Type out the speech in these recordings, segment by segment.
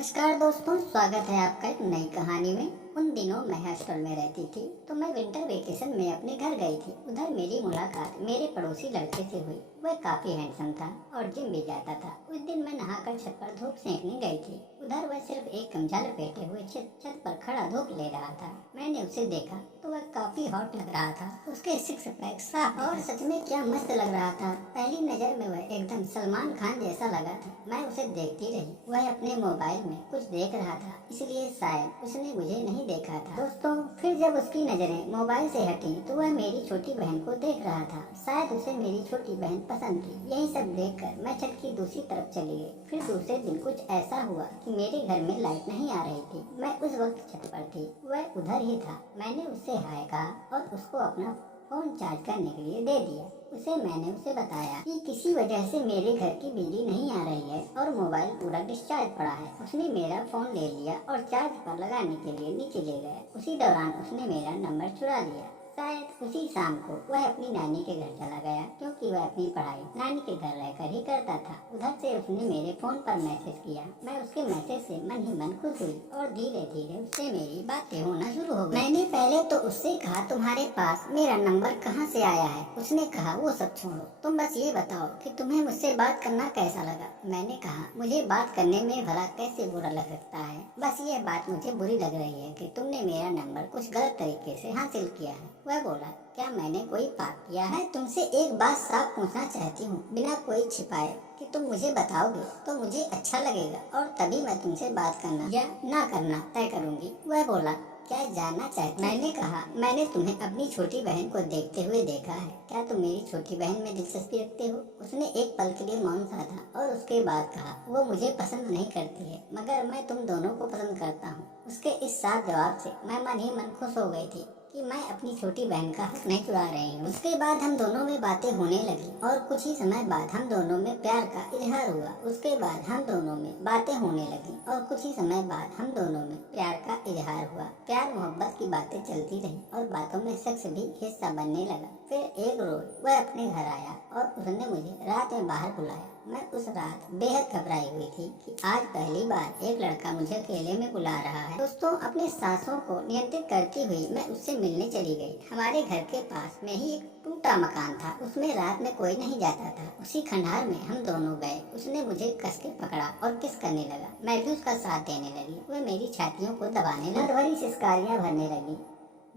नमस्कार दोस्तों, स्वागत है आपका एक नई कहानी में। उन दिनों मैं हॉस्टल में रहती थी तो मैं विंटर वेकेशन में अपने घर गई थी। उधर मेरी मुलाकात मेरे पड़ोसी लड़के से हुई। वह काफी हैंडसम था और जिम भी जाता था। उस दिन मैं नहाकर छत पर धूप सेकने गई थी। उधर वह सिर्फ एक गमछा लपेटे हुए छत पर खड़ा धूप ले रहा था। मैंने उसे देखा तो वह काफी हॉट लग रहा था। उसके सिक्स पैक साफ और सच में क्या मस्त लग रहा था। पहली नजर में वह एकदम सलमान खान जैसा लगा था। मैं उसे देखती रही। वह अपने मोबाइल में कुछ देख रहा था, इसलिए शायद उसने मुझे नहीं देखा था। दोस्तों, फिर जब उसकी नजरें मोबाइल से हटी तो वह मेरी छोटी बहन को देख रहा था। शायद उसे मेरी छोटी बहन पसंद थी। यही सब देखकर मैं छत की दूसरी तरफ चली गई। फिर दूसरे दिन कुछ ऐसा हुआ कि मेरे घर में लाइट नहीं आ रही थी। मैं उस वक्त छत पर थी, वह उधर ही था। मैंने उससे हाय कहा और उसको अपना फोन चार्ज करने के लिए दे दिया। मैंने उसे बताया कि किसी वजह से मेरे घर की बिजली नहीं आ रही है और मोबाइल पूरा डिस्चार्ज पड़ा है। उसने मेरा फोन ले लिया और चार्ज पर लगाने के लिए नीचे ले गया। उसी दौरान उसने मेरा नंबर चुरा लिया। शायद उसी शाम को वह अपनी नानी के घर चला गया, क्योंकि वह अपनी पढ़ाई नानी के घर रहकर ही करता था। उधर से उसने मेरे फोन पर मैसेज किया। मैं उसके मैसेज से मन ही मन खुश हुई और धीरे धीरे उससे मेरी बातें होना शुरू हो गई। मैंने पहले तो उससे कहा, तुम्हारे पास मेरा नंबर कहाँ से आया है? उसने कहा, वो सब छोड़ो, तुम बस ये बताओ कि तुम्हें मुझसे बात करना कैसा लगा। मैंने कहा, मुझे बात करने में भला कैसे बुरा लग सकता है। बस ये बात मुझे बुरी लग रही है कि तुमने मेरा नंबर कुछ गलत तरीके से हासिल किया है। वह बोला, क्या मैंने कोई पाप किया है? तुमसे एक बात साफ पूछना चाहती हूँ, बिना कोई छिपाए, कि तुम मुझे बताओगे तो मुझे अच्छा लगेगा और तभी मैं तुमसे बात करना या ना करना तय करूँगी। वह बोला, क्या जानना चाहती? मैंने कहा, मैंने तुम्हें अपनी छोटी बहन को देखते हुए देखा है। क्या तुम मेरी छोटी बहन में दिलचस्पी रखते हो? उसने एक पल के लिए मौन सा था और उसके बाद कहा, वो मुझे पसंद नहीं करती है, मगर मैं तुम दोनों को पसंद करता हूँ। उसके इस साफ जवाब से मैं मन ही मन खुश हो गई थी कि मैं अपनी छोटी बहन का हक नहीं चुरा रही हूँ। उसके बाद हम दोनों में बातें होने लगी और कुछ ही समय बाद हम दोनों में प्यार का इजहार हुआ। उसके बाद हम दोनों में बातें होने लगी और कुछ ही समय बाद हम दोनों में प्यार का इजहार हुआ। प्यार मोहब्बत की बातें चलती रही और बातों में शख्स भी हिस्सा बनने लगा। फिर एक रोज वह अपने घर आया और उसने मुझे रात में बाहर बुलाया। मैं उस रात बेहद घबराई हुई थी कि आज पहली बार एक लड़का मुझे अकेले में बुला रहा है। दोस्तों, अपने सांसों को नियंत्रित करती हुई मैं उससे मिलने चली गई। हमारे घर के पास में ही एक टूटा मकान था, उसमें रात में कोई नहीं जाता था। उसी खंडहर में हम दोनों गए। उसने मुझे कस के पकड़ा और किस करने लगा। मैं भी उसका साथ देने लगी। वह मेरी छातियों को दबाने लगा, भरी सिसकारियां भरने लगी।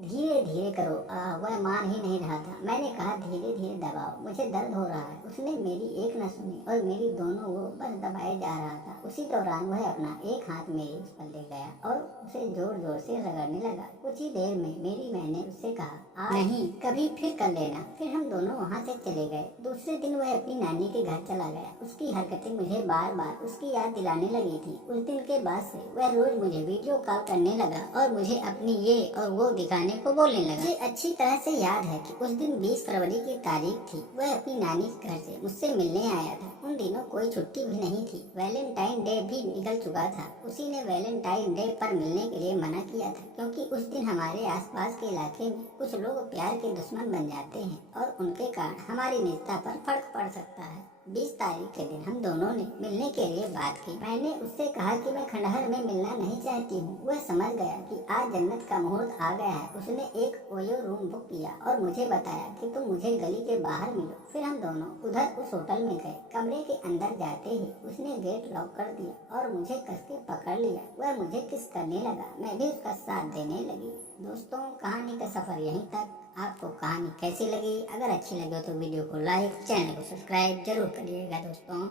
धीरे धीरे करो। वह मान ही नहीं रहा था। मैंने कहा, धीरे धीरे दबाओ, मुझे दर्द हो रहा है। उसने मेरी एक न सुनी और मेरी दोनों वो बस दबाए जा रहा था। उसी दौरान वह अपना एक हाथ मेरे उस पर ले गया और उसे जोर जोर से रगड़ने लगा। कुछ ही देर में मैंने उससे कहा, नहीं, कभी फिर कर लेना। फिर हम दोनों वहाँ से चले गए। दूसरे दिन वह अपनी नानी के घर चला गया। उसकी हरकतें मुझे बार बार उसकी याद दिलाने लगी थी। उस दिन के बाद से वह रोज मुझे वीडियो कॉल करने लगा और मुझे अपनी ये और वो दिखाने को बोलने लगा। मुझे अच्छी तरह से याद है कि उस दिन 20 फरवरी की तारीख थी। वह अपनी नानी के घर से मुझसे मिलने आया था। उन दिनों कोई छुट्टी भी नहीं थी। वैलेंटाइन डे भी निकल चुका था। उसी ने वैलेंटाइन डे पर मिलने के लिए मना किया था, क्योंकि उस दिन हमारे आसपास के इलाके में कुछ लोग प्यार के दुश्मन बन जाते हैं और उनके कारण हमारी निजता पर फर्क पड़ सकता है। 20 तारीख के दिन हम दोनों ने मिलने के लिए बात की। मैंने उससे कहा कि मैं खंडहर में मिलना नहीं चाहती हूँ। वह समझ गया कि आज जन्नत का मुहूर्त आ गया है। उसने एक ओयो रूम बुक किया और मुझे बताया कि तुम मुझे गली के बाहर मिलो। फिर हम दोनों उधर उस होटल में गए। कमरे के अंदर जाते ही उसने गेट लॉक कर दिया और मुझे कस के पकड़ लिया। वह मुझे किस करने लगा। मैं भी उसका साथ देने लगी। दोस्तों, कहानी का सफर यहीं तक। आपको कहानी कैसी लगी? अगर अच्छी लगे तो वीडियो को लाइक, चैनल को सब्सक्राइब जरूर करिएगा दोस्तों।